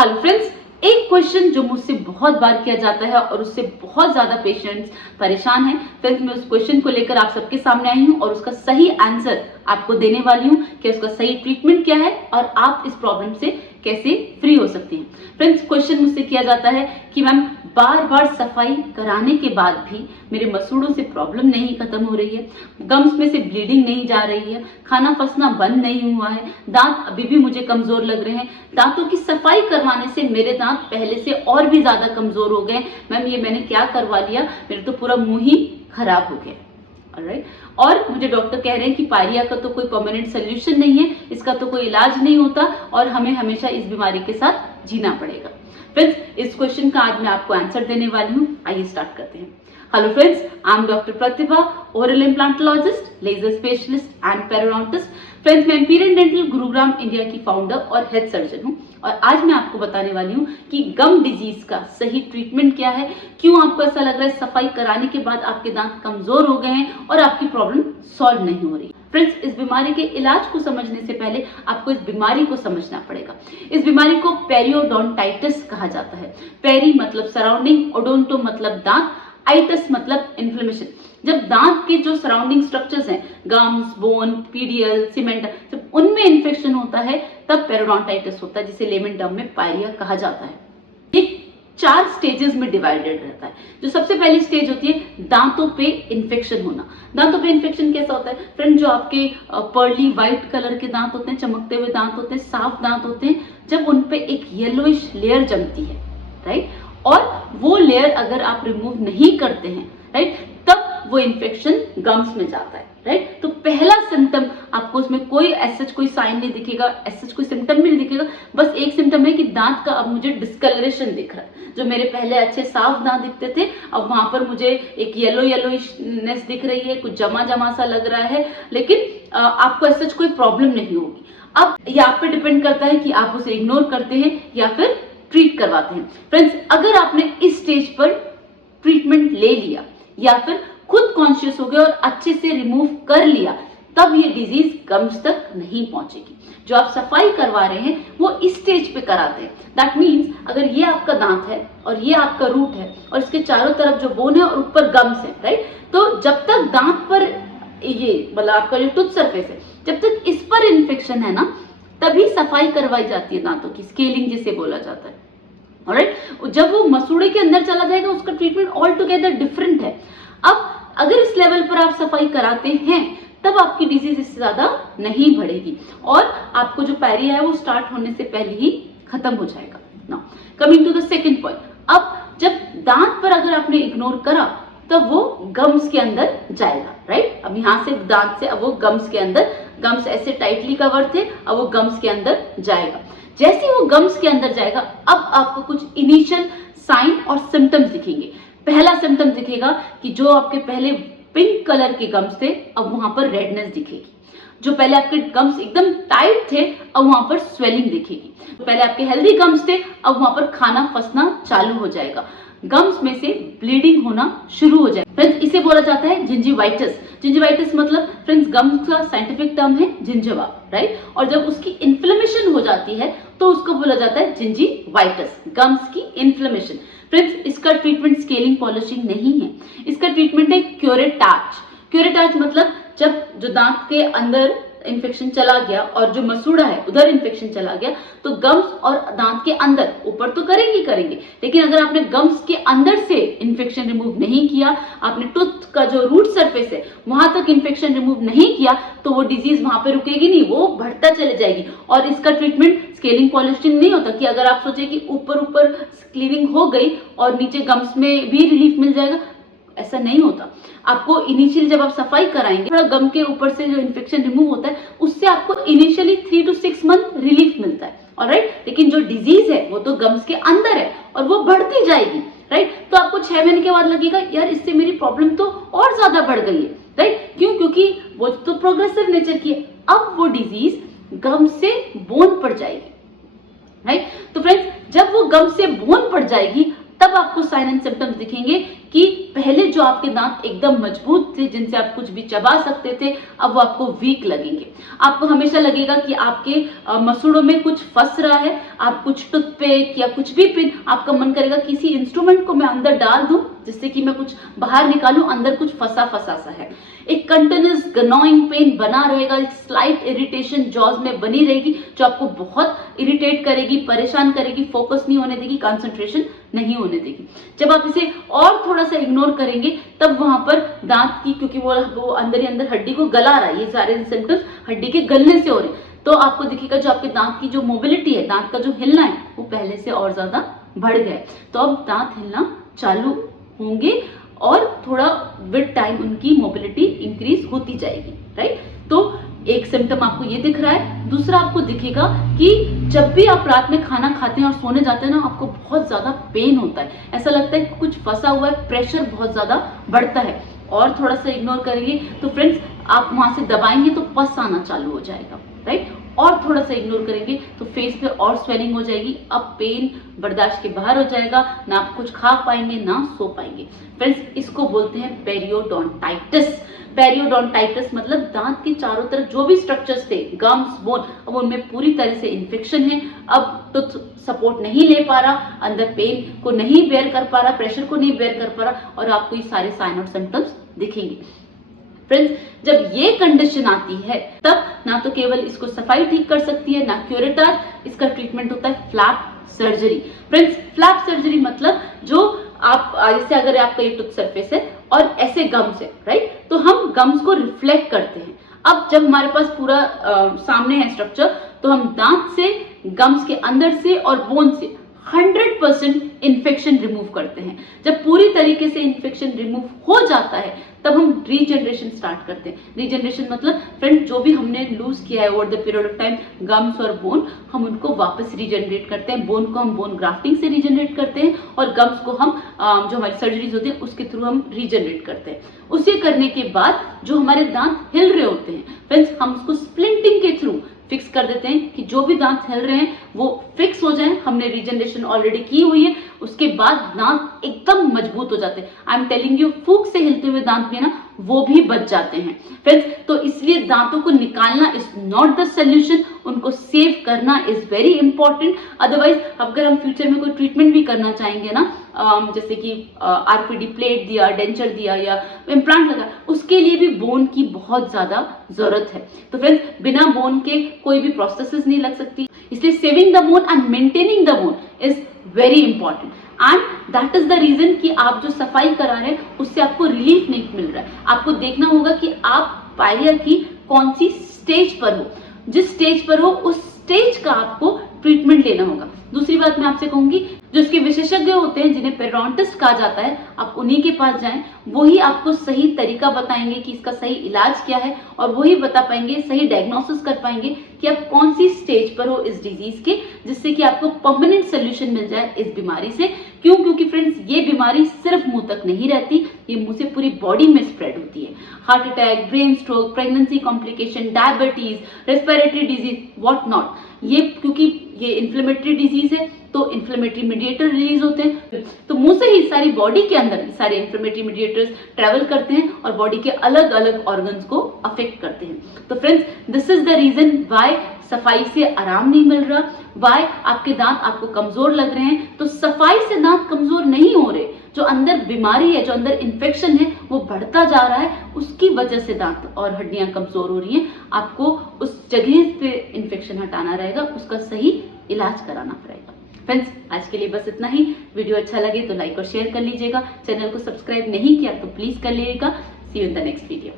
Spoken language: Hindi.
हेलो फ्रेंड्स, एक क्वेश्चन जो मुझसे बहुत बार किया जाता है और उससे बहुत ज्यादा पेशेंट्स परेशान हैं। फ्रेंड्स, मैं उस क्वेश्चन को लेकर आप सबके सामने आई हूँ और उसका सही आंसर आपको देने वाली हूँ कि उसका सही ट्रीटमेंट क्या है और आप इस प्रॉब्लम से कैसे फ्री हो सकती हैं। फ्रेंड्स, क्वेश्चन मुझसे किया जाता है कि मैम बार बार सफाई कराने के बाद भी मेरे मसूड़ों से प्रॉब्लम नहीं खत्म हो रही है, गम्स में से ब्लीडिंग नहीं जा रही है, खाना फंसना बंद नहीं हुआ है, दांत अभी भी मुझे कमजोर लग रहे हैं, दांतों की सफाई करवाने से मेरे दांत पहले से और भी ज्यादा कमजोर हो गए। मैम ये मैंने क्या करवा लिया, मेरे तो पूरा मुंह ही खराब हो गया। ऑलराइट, और मुझे डॉक्टर कह रहे हैं कि पायरिया का तो कोई परमानेंट सोल्यूशन नहीं है, इसका तो कोई इलाज नहीं होता और हमें हमेशा इस बीमारी के साथ जीना पड़ेगा। फ्रेंड्स, इस क्वेश्चन का आज मैं आपको आंसर देने वाली हूँ। आइए स्टार्ट करते हैं। Hello friends, I am doctor Pratibha, oral implantologist, laser specialist and periodontist. Friends, मैं एम्पीरियल डेंटल गुरुग्राम इंडिया की फाउंडर और हेड सर्जन हूँ और आज मैं आपको बताने वाली हूँ कि गम डिजीज का सही ट्रीटमेंट क्या है, क्यों आपको ऐसा लग रहा है सफाई कराने के बाद आपके दांत कमजोर हो गए हैं और आपकी प्रॉब्लम सॉल्व नहीं हो रही। फ्रेंड्स, इस बीमारी के इलाज को समझने से पहले आपको इस बीमारी को समझना पड़ेगा। इस बीमारी को पेरियोडोंटाइटिस कहा जाता है। पेरी मतलब सराउंडिंग, ओडोंटो मतलब दांत, आइटिस मतलब इन्फ्लेमेशन। जब दांत के जो सराउंडिंग स्ट्रक्चर्स हैं, गम्स, बोन, पीडियल, सीमेंट, जब उनमें इन्फेक्शन होता है तब पेरियोडोंटाइटिस होता है, जिसे लेमन टर्म में पायरिया कहा जाता है। ये 4 स्टेजेस में डिवाइडेड रहता है। जो सबसे पहली स्टेज होती है दांतों पे इन्फेक्शन होना। दांतों पे इन्फेक्शन कैसा होता है फ्रेंड, जो आपके पर्ली व्हाइट कलर के दांत होते हैं, चमकते हुए दांत होते हैं, साफ दांत होते हैं, जब उन पे एक येलोइश लेयर जमती है, राइट, और वो लेयर अगर आप रिमूव नहीं करते हैं, राइट, तब वो इन्फेक्शन गम्स में जाता है, राइट। तो पहला सिम्टम आपको उसमें कोई ऐसा कोई साइन नहीं दिखेगा, ऐसा कोई सिम्टम भी नहीं दिखेगा, बस एक सिम्टम है कि दांत का अब मुझे डिस्कलरेशन दिख रहा है। जो मेरे पहले अच्छे साफ दांत दिखते थे, अब वहां पर मुझे एक येलोइशनेस दिख रही है, कुछ जमा जमा सा लग रहा है, लेकिन आपको ऐसा कोई प्रॉब्लम नहीं होगी। अब ये आप पे डिपेंड करता है कि आप उसे इग्नोर करते हैं या फिर ट्रीट करवाते हैं। फ्रेंड्स, अगर आपने इस स्टेज पर ट्रीटमेंट ले लिया या फिर खुद कॉन्शियस हो गए और अच्छे से रिमूव कर लिया, तब ये डिजीज गम्स तक नहीं पहुंचेगी। जो आप सफाई करवा रहे हैं वो इस स्टेज पे कराते हैं। दैट मीन्स अगर ये आपका दांत है और ये आपका रूट है और इसके चारों तरफ जो बोन है और ऊपर गम्स है, राइट, तो जब तक दांत पर ये मतलब आपका जो टूथ सरफेस है, जब तक इस पर इन्फेक्शन है ना, तभी सफाई करवाई जाती है दांतों की, स्केलिंग जिसे बोला जाता है। ऑलराइट, जब वो मसूड़े के अंदर चला जाएगा उसका ट्रीटमेंट ऑल टुगेदर डिफरेंट है। अब अगर इस लेवल पर आप सफाई कराते हैं तब आपकी डिजीज इससे ज्यादा नहीं बढ़ेगी और आपको जो पायरिया है वो स्टार्ट होने से पहले ही खत्म हो जाएगा। Now coming to the second point, अब जब दांत पर अगर आपने इग्नोर करा तब वो गम्स के अंदर जाएगा, राइट। अब यहाँ से दांत से अब वो गम्स के अंदर, गम्स ऐसे टाइटली कवर थे, अब वो गम्स के अंदर जाएगा। जैसे वो गम्स के अंदर जाएगा, अब आपको कुछ इनिशियल साइन और सिम्टम्स दिखेंगे। पहला सिम्टम दिखेगा कि जो आपके पहले पिंक कलर के गम्स थे, अब वहां पर रेडनेस दिखेगी। जो पहले आपके गम्स एकदम टाइट थे, अब वहां पर स्वेलिंग दिखेगी। जो पहले आपके हेल्दी गम्स थे, अब वहां पर खाना फंसना चालू हो जाएगा, गम्स में से ब्लीडिंग होना शुरू हो जाएगा। फ्रेंड्स, इसे बोला जाता है जिंजिवाइटिस। जिंजिवाइटिस मतलब फ्रेंड्स गम्स का साइंटिफिक टर्म है जिंजवा, राइट, और जब उसकी इन्फ्लेमेशन हो जाती है तो उसको बोला जाता है जिंजिवाइटिस, गम्स की इन्फ्लेमेशन। फ्रेंड्स, इसका ट्रीटमेंट स्केलिंग पॉलिशिंग नहीं है, इसका ट्रीटमेंट है क्यूरेटाच। क्यूरेटाच मतलब जब जो दांत के अंदर इन्फेक्शन चला गया और जो मसूड़ा है उधर इन्फेक्शन चला गया, तो गम्स और दांत के अंदर, ऊपर तो करेंगे, लेकिन अगर आपने गम्स के अंदर से इन्फेक्शन रिमूव नहीं किया, आपने टूथ का जो रूट सरफेस है वहां तक इन्फेक्शन रिमूव नहीं किया, तो वो डिजीज वहां पे रुकेगी नहीं, वो बढ़ता चले जाएगी। और इसका ट्रीटमेंट स्केलिंग पॉलिशिंग नहीं होता कि अगर आप सोचे कि ऊपर क्लीनिंग हो गई और नीचे गम्स में भी रिलीफ मिल जाएगा, ऐसा नहीं होता। आपको इनिशियली जब आप सफाई कराएंगे, थोड़ा गम के ऊपर से जो इन्फेक्शन रिमूव होता है उससे आपको इनिशियली 3 to 6 मंथ रिलीफ मिलता है, ऑलराइट। लेकिन जो डिजीज है वो तो गम्स के अंदर है और वो बढ़ती जाएगी, राइट। तो आपको 6 महीने के बाद लगेगा यार इससे मेरी प्रॉब्लम तो और ज्यादा बढ़ गई है, राइट। क्यों? क्योंकि वो तो प्रोग्रेसिव नेचर की है। अब वो डिजीज गम से बोन पर जाएगी, राइट। तो फ्रेंड्स, जब वो गम से बोन पर जाएगी तब आपको साइन एंड सिम्टम्स दिखेंगे कि पहले जो आपके दांत एकदम मजबूत थे, जिनसे आप कुछ भी चबा सकते थे, अब वो आपको वीक लगेंगे। आपको हमेशा लगेगा कि आपके मसूड़ों में कुछ फंस रहा है, आप कुछ टूथपिक या कुछ भी पिन, आपका मन करेगा किसी इंस्ट्रूमेंट को मैं अंदर डाल दूं जिससे कि मैं कुछ बाहर निकालूं, अंदर कुछ फंसा फंसा सा है। एक कंटिन्यूस ग्नॉइंग पेन बना रहेगा, एक स्लाइट इरिटेशन जॉज में बनी रहेगी जो आपको बहुत इरिटेट करेगी, परेशान करेगी, फोकस नहीं होने देगी, कंसंट्रेशन नहीं होने देगी। जब आप इसे और थोड़ा सा इग्नोर करेंगे तब वहां पर दांत की, क्योंकि वो अंदर ही अंदर हड्डी को गला रहा है, ये सारे सिम्टम्स हड्डी के गलने से हो रहे हैं, तो आपको दिखेगा जो आपके दांत की जो मोबिलिटी है, दांत का जो हिलना है, वो पहले से और ज्यादा बढ़ गया है। तो अब दांत हिलना चालू होंगे और थोड़ा विद टाइम उनकी मोबिलिटी इंक्रीज होती जाएगी, राइट। तो एक सिम्टम आपको ये दिख रहा है। दूसरा आपको दिखेगा कि जब भी आप रात में खाना खाते हैं और सोने जाते हैं ना, आपको बहुत ज्यादा पेन होता है, ऐसा लगता है कि कुछ फंसा हुआ है, प्रेशर बहुत ज्यादा बढ़ता है। और थोड़ा सा इग्नोर करेंगे तो फ्रेंड्स आप वहां से दबाएंगे तो पस आना चालू हो जाएगा, राइट। और थोड़ा सा इग्नोर करेंगे तो फेस पे और स्वेलिंग हो जाएगी, अब पेन बर्दाश्त के बाहर हो जाएगा, ना आप कुछ खा पाएंगे ना सो पाएंगे। फ्रेंड्स इसको बोलते हैं पेरियोडोंटाइटिस। पेरियोडोंटाइटिस मतलब दांत के चारों तरफ जो भी स्ट्रक्चर्स थे, गम्स, बोन, अब उनमें पूरी तरह से इन्फेक्शन है, अब टूथ सपोर्ट नहीं ले पा रहा, अंदर पेन को नहीं बेयर कर पा रहा, प्रेशर को नहीं बेयर कर पा रहा, और आपको ये सारे साइन और सिम्टम्स दिखेंगे। फ्रेंड्स जब ये कंडीशन आती है तब ना तो केवल इसको सफाई ठीक कर सकती है, ना क्यूरेटार, इसका ट्रीटमेंट होता है flap surgery. Friends flap surgery मतलब जो आप जैसे अगर आपका ये टूथ सरफेस है और ऐसे गम्स है, राइट, तो हम गम्स को रिफ्लेक्ट करते हैं। अब जब हमारे पास पूरा सामने है स्ट्रक्चर, तो हम दांत से, गम्स के अंदर से और बोन से 100% इन्फेक्शन रिमूव करते हैं। जब पूरी तरीके से इन्फेक्शन रिमूव हो जाता है तब हम रीजनरेशन स्टार्ट करते हैं। रीजनरेशन मतलब फ्रेंड जो भी हमने लूज किया है over the period of time, gums और बोन, हम उनको वापस रीजनरेट करते हैं। बोन को हम बोन ग्राफ्टिंग से रीजनरेट करते हैं और गम्स को हम जो हमारी सर्जरीज होती है उसके थ्रू हम रीजनरेट करते हैं। उसे करने के बाद जो हमारे दांत हिल रहे होते हैं फ्रेंड्स, हम उसको स्प्लिंटिंग के थ्रू फिक्स कर देते हैं कि जो भी दांत हिल रहे हैं वो फिक्स हो जाएं। हमने रीजनरेशन ऑलरेडी की हुई है, उसके बाद दांत एकदम मजबूत हो जाते हैं। आई एम टेलिंग यू, फूंक से हिलते हुए दांत भी ना वो भी बच जाते हैं फ्रेंड्स। तो इसलिए दांतों को निकालना इज नॉट द सोल्यूशन, उनको सेव करना इज वेरी इंपॉर्टेंट। अदरवाइज अगर हम फ्यूचर में कोई ट्रीटमेंट भी करना चाहेंगे ना, जैसे कि आरपीडी प्लेट दिया, डेंचर दिया या इम्प्लांट लगा, उसके लिए भी बोन की बहुत ज्यादा जरूरत है। तो फ्रेंड्स बिना बोन के कोई भी प्रोसेसेस नहीं लग सकती, इसलिए saving the bone and maintaining the bone is very important. And that is the reason कि आप जो सफाई करा रहे हैं उससे आपको रिलीफ नहीं मिल रहा है। आपको देखना होगा कि आप पायरिया की कौन सी स्टेज पर हो, जिस स्टेज पर हो उस स्टेज का आपको ट्रीटमेंट लेना होगा। दूसरी बात मैं आपसे कहूंगी, जो इसके विशेषज्ञ होते हैं जिन्हें पेरोडोंटिस्ट कहा जाता है, आप उन्हीं के पास जाएं, वही आपको सही तरीका बताएंगे कि इसका सही इलाज क्या है, और वही बता पाएंगे, सही डायग्नोसिस कर पाएंगे कि आप कौन सी स्टेज पर हो इस डिजीज के, जिससे कि आपको परमानेंट सोल्यूशन मिल जाए इस बीमारी से। क्यों? क्योंकि फ्रेंड्स ये बीमारी सिर्फ मुंह तक नहीं रहती, ये मुंह से पूरी बॉडी में स्प्रेड होती है। Heart attack, brain stroke, pregnancy complication, diabetes, respiratory disease, what not, ये क्योंकि ये इन्फ्लेमेटरी डिजीज है तो इन्फ्लेमेटरी मीडिएटर रिलीज होते हैं, तो मुंह से ही सारी बॉडी के अंदर सारे इन्फ्लेमेटरी मीडिएटर्स ट्रेवल करते हैं और बॉडी के अलग अलग ऑर्गन्स को अफेक्ट करते हैं। तो friends this is the reason why सफाई से आराम नहीं मिल रहा, व्हाई आपके दांत आपको कमजोर लग रहे हैं। तो सफाई से दांत कमजोर नहीं हो रहे, जो अंदर बीमारी है, जो अंदर इन्फेक्शन है वो बढ़ता जा रहा है, उसकी वजह से दांत और हड्डियां कमजोर हो रही हैं। आपको उस जगह पे इन्फेक्शन हटाना रहेगा, उसका सही इलाज कराना पड़ेगा। फ्रेंड्स आज के लिए बस इतना ही। वीडियो अच्छा लगे तो लाइक और शेयर कर लीजिएगा, चैनल को सब्सक्राइब नहीं किया तो प्लीज कर लीजिएगा। See you in the next video.